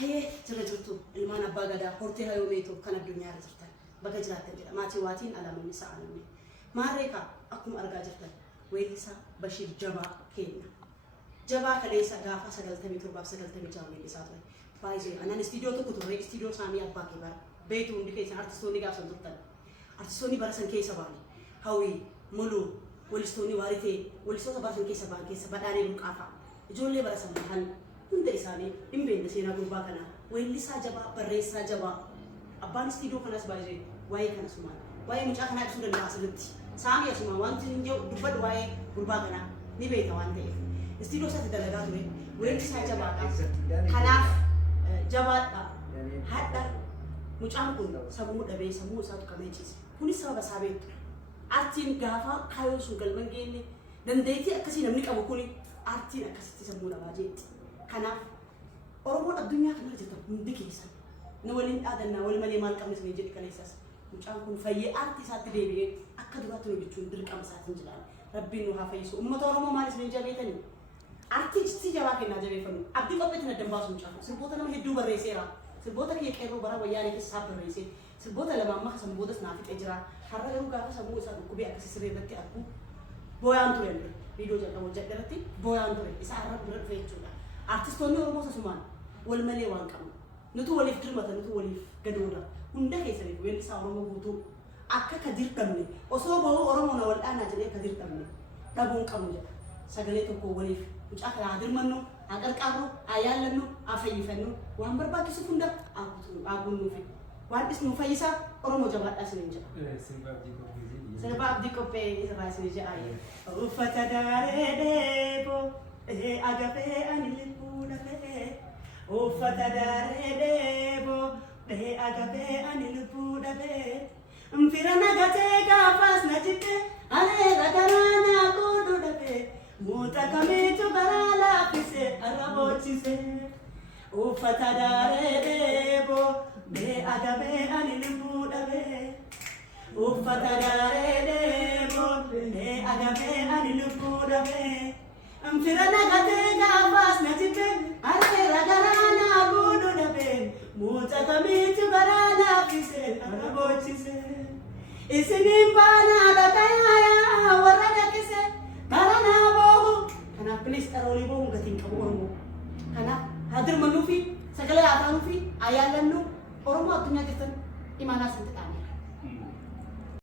haye jira jirtu ilmaan abbaa gadaa hortee hayoo meetoo kan addunyaa irra jirtan baga jiraatan jedha maatii waatiin alamuun isaa anamne maareeka akkuma argaa jirtan weellisaa Bashir Jabaa kenna Jabaa kaleessa gaafa 97 weellisaa ture baay'ee anan istiidiyoo tokko ture istiidiyoo saamii abbaa kibara beetu hundi keessa artistoonni gaafa turtan artistoonni barasan keessa baane hawii mulu walistoonni waaritee walistoota barasan keessa baan keessa badhaanee muqaafa ijoollee barasan han hunda isaanii dhimbeenya seenaa gurbaa kana weellisaa Jabaa barreessaa Jabaa abbaan istiidiyoo kanas baay'ee waa'ee kana sumaan waa'ee mucaa kanaa ibsuu danda'a asirratti saamii asuma wanti hin jiru dubbadhu waa'ee gurbaa kanaa ni beeka waan ta'eef istiidiyoo isaatti dalagaa ture weellisaa Jabaadha kanaaf Jabaadha hadha mucaan kun sammuu dhabee sammuu isaatu qabeechise kunis sababa isaa beektu artiin gaafa kaayoo sun galman geenne dandeettii akkasii namni qabu kuni artiin akkasitti sammuu dhabaa jeetti kanaaf Oromoon addunyaa kana jirtu hundi keessan nu waliin dhaadannaa wal malee maal qabne sanii jedhi kaleessas mucaan kun fayyee artii isaatti deebi'ee akka duraatti nu jechuun dirqama isaatiin jedhaan rabbiin nu haa fayyisu uummata Oromoo maal isin jabeetanii artiistii Jabaa kennaa jabeeffannu abdii qopheetti na dambaasu mucaan sirboota nama hedduu barreesseera sirboota kiyya qeerroo bara wayyaanee keessa barreessee sirboota lamaan maka sammootas naaf fixee jira har'a garuu gaafa sammuu isaa dhukkubee akkasii siree irratti argu booyaan ture viidiyoo jalqaba hojjedheratti booyaan ture isa har'a dura dhufe jechuudha artistoonni Oromoo sasumaan wal malee waan qabu nutu waliif dirmata nutu waliif gadooda hunda keessaniif weellisaa Oromoo guutuu akka ka dirqamne osoo bahuu Oromoo na wal dhaanaa jedhee ka dirqamne dhabuun qabu jedha sagalee tokko waliif mucaa kana haa dirmannu haa qarqaarru haa yaallannu haa fayyifannu waan barbaachisu hunda haa guunnuufi waan isnu fayyisaa Oromoo Jabaadhaa isiniin jedha sirba abdii qophee irraa isin jedha uffata daaree deeboo agafee ani libbuu dhafee uffata daaree deeboo agafee ani libbuu dhafee Mfira nagatee gaafas na jibbee areera garaa naa godhu dhafee muta kamiitu garaa laaffisee arraboochisee uffata daaree deeboo agafee ani libbuu dhafee uffata daaree deeboo agafee ani libbuu dhafee Mfira nagatee gaafas na jibbee areera garaa naa godhu dhafee muta kamiitu garaa laaffisee arraboochisee Isinin bana da kaya